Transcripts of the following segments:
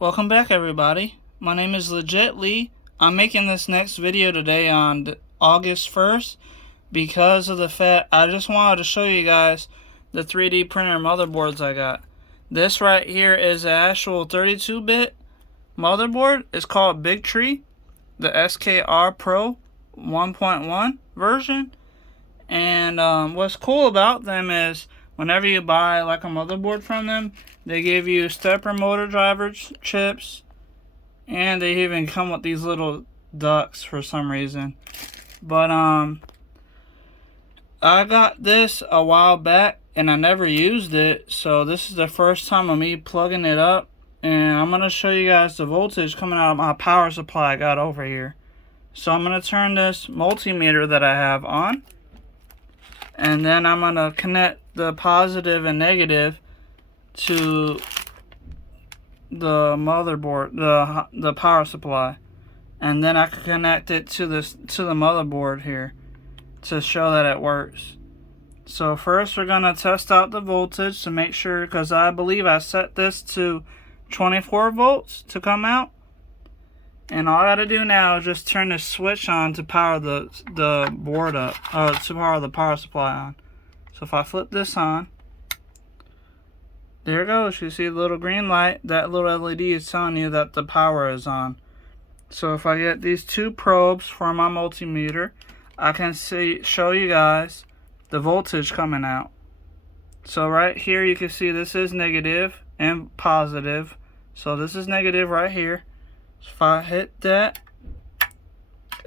Welcome back, everybody. My name is Legit Lee. I'm making this next video today on August 1st because of the fact I just wanted to show you guys the 3D printer motherboards I got. This right here is an actual 32-bit motherboard. It's called Big Tree, the SKR Pro 1.1 version. And what's cool about them is whenever you buy like a motherboard from them, they give you stepper motor driver chips, and they even come with these little ducts for some reason. But I got this a while back and I never used it, so this is the first time of me plugging it up, and I'm gonna show you guys the voltage coming out of my power supply I got over here. So I'm gonna turn this multimeter that I have on, and then I'm gonna connect the positive and negative to the motherboard, the power supply, and then I can connect it to the motherboard here to show that it works. So first we're gonna test out the voltage to make sure, because I believe I set this to 24 volts to come out, and all I gotta do now is just turn the switch on to power the board up, or to power the power supply on. So if I flip this on, there it goes. You see the little green light. That little LED is telling you that the power is on. So if I get these two probes for my multimeter, I can show you guys the voltage coming out. So right here you can see this is negative and positive. So this is negative right here. So if I hit that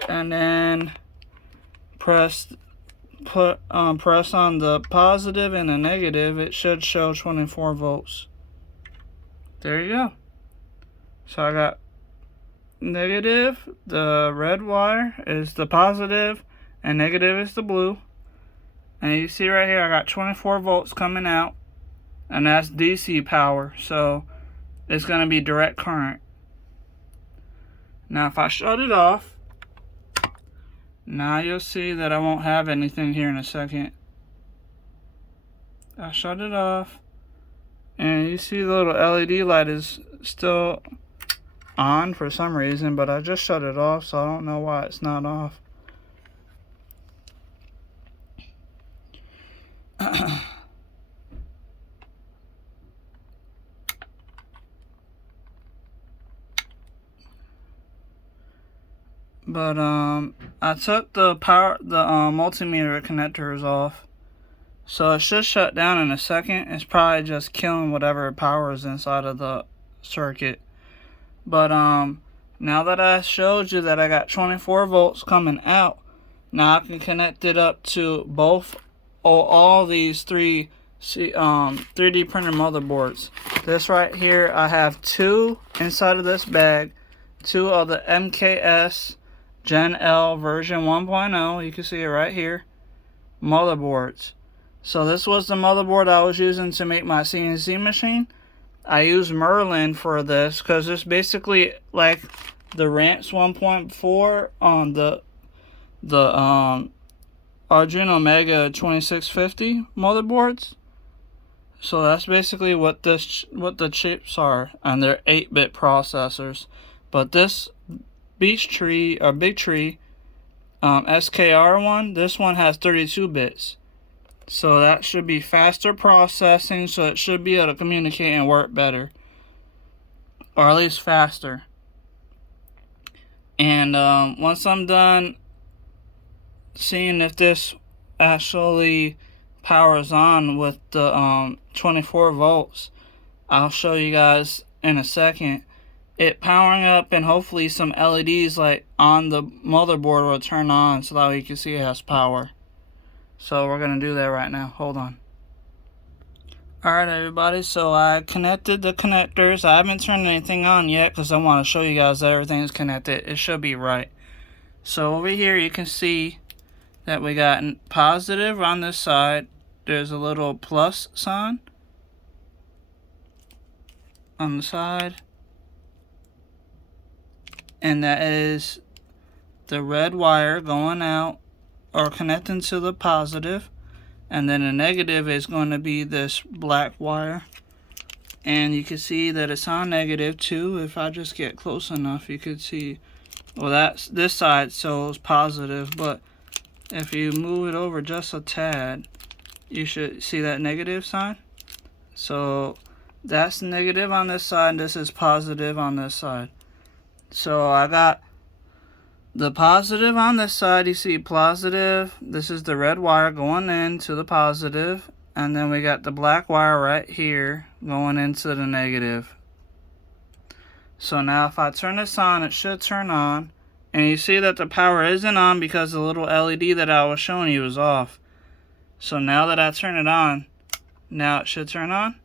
and then press on the positive and the negative, it should show 24 volts. There you go. So I got negative, the red wire is the positive, and negative is the blue. And you see right here I got 24 volts coming out, and that's DC power, so it's going to be direct current. Now if I shut it off, now you'll see that I won't have anything here in a second. I shut it off, and you see the little LED light is still on for some reason, but I just shut it off, so I don't know why it's not off. But I took the multimeter connectors off, so it should shut down in a second. It's probably just killing whatever power is inside of the circuit. But now that I showed you that I got 24 volts coming out, now I can connect it up to all these 3D printer motherboards. This right here, I have two inside of this bag, two of the MKS Gen L version 1.0, you can see it right here, motherboards. So this was the motherboard I was using to make my CNC machine. I use Merlin for this because it's basically like the Ramps 1.4 on the Arduino Mega 2650 motherboards. So that's basically what the chips are, and they're 8-bit processors. But this Big Tree SKR one, this one has 32 bits. So that should be faster processing, so it should be able to communicate and work better, or at least faster. And once I'm done seeing if this actually powers on with the 24 volts, I'll show you guys in a second it powering up, and hopefully some LEDs like on the motherboard will turn on so that way you can see it has power. So we're gonna do that right now. Hold on. Alright everybody, so I connected the connectors. I haven't turned anything on yet because I want to show you guys that everything is connected. It should be right. So over here you can see that we got positive on this side. There's a little plus sign on the side, and that is the red wire going out or connecting to the positive, and then the negative is going to be this black wire And you can see that it's on negative too. If I just get close enough, you could see, well, that's this side shows positive, but if you move it over just a tad, you should see that negative sign. So that's negative on this side, this is positive on this side. So I got the positive on this side, you see positive, this is the red wire going into the positive, and then we got the black wire right here going into the negative. So now if I turn this on, it should turn on, and you see that the power isn't on because the little LED that I was showing you is off. So now that I turn it on, now it should turn on.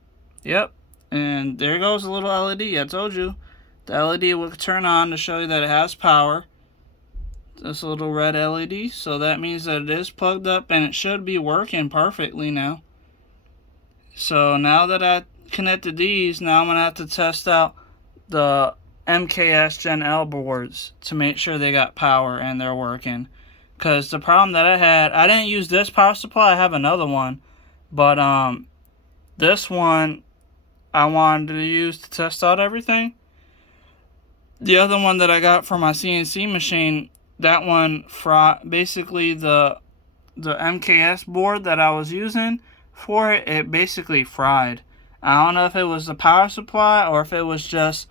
Yep, and there goes the little LED. I told you the LED will turn on to show you that it has power. This little red LED, so that means that it is plugged up and it should be working perfectly now. So now that I connected these, now I'm going to have to test out the MKS Gen L boards to make sure they got power and they're working. Because the problem that I had, I didn't use this power supply, I have another one. But this one I wanted to use to test out everything. The other one that I got for my CNC machine, that one, basically the MKS board that I was using for it, it basically fried. I don't know if it was the power supply or if it was just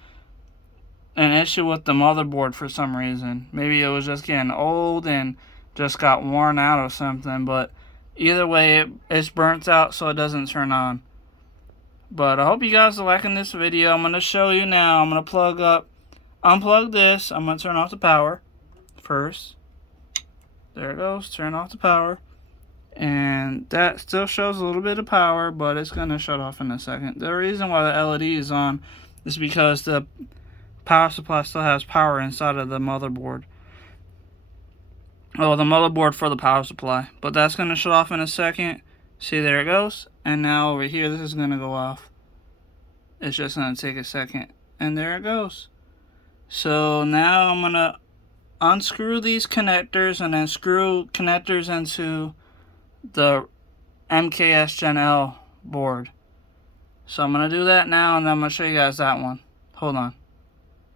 an issue with the motherboard for some reason. Maybe it was just getting old and just got worn out or something, but either way it's burnt out so it doesn't turn on. But I hope you guys are liking this video. I'm going to show you now. I'm going to unplug this. I'm going to turn off the power first. There it goes, turn off the power. And that still shows a little bit of power, but it's going to shut off in a second. The reason why the LED is on is because the power supply still has power inside of the motherboard. Oh, the motherboard for the power supply. But that's going to shut off in a second. See, there it goes. And now over here, this is going to go off. It's just going to take a second. And there it goes. So now I'm going to unscrew these connectors and then screw connectors into the MKS Gen L board. So I'm going to do that now, and then I'm going to show you guys that one. Hold on.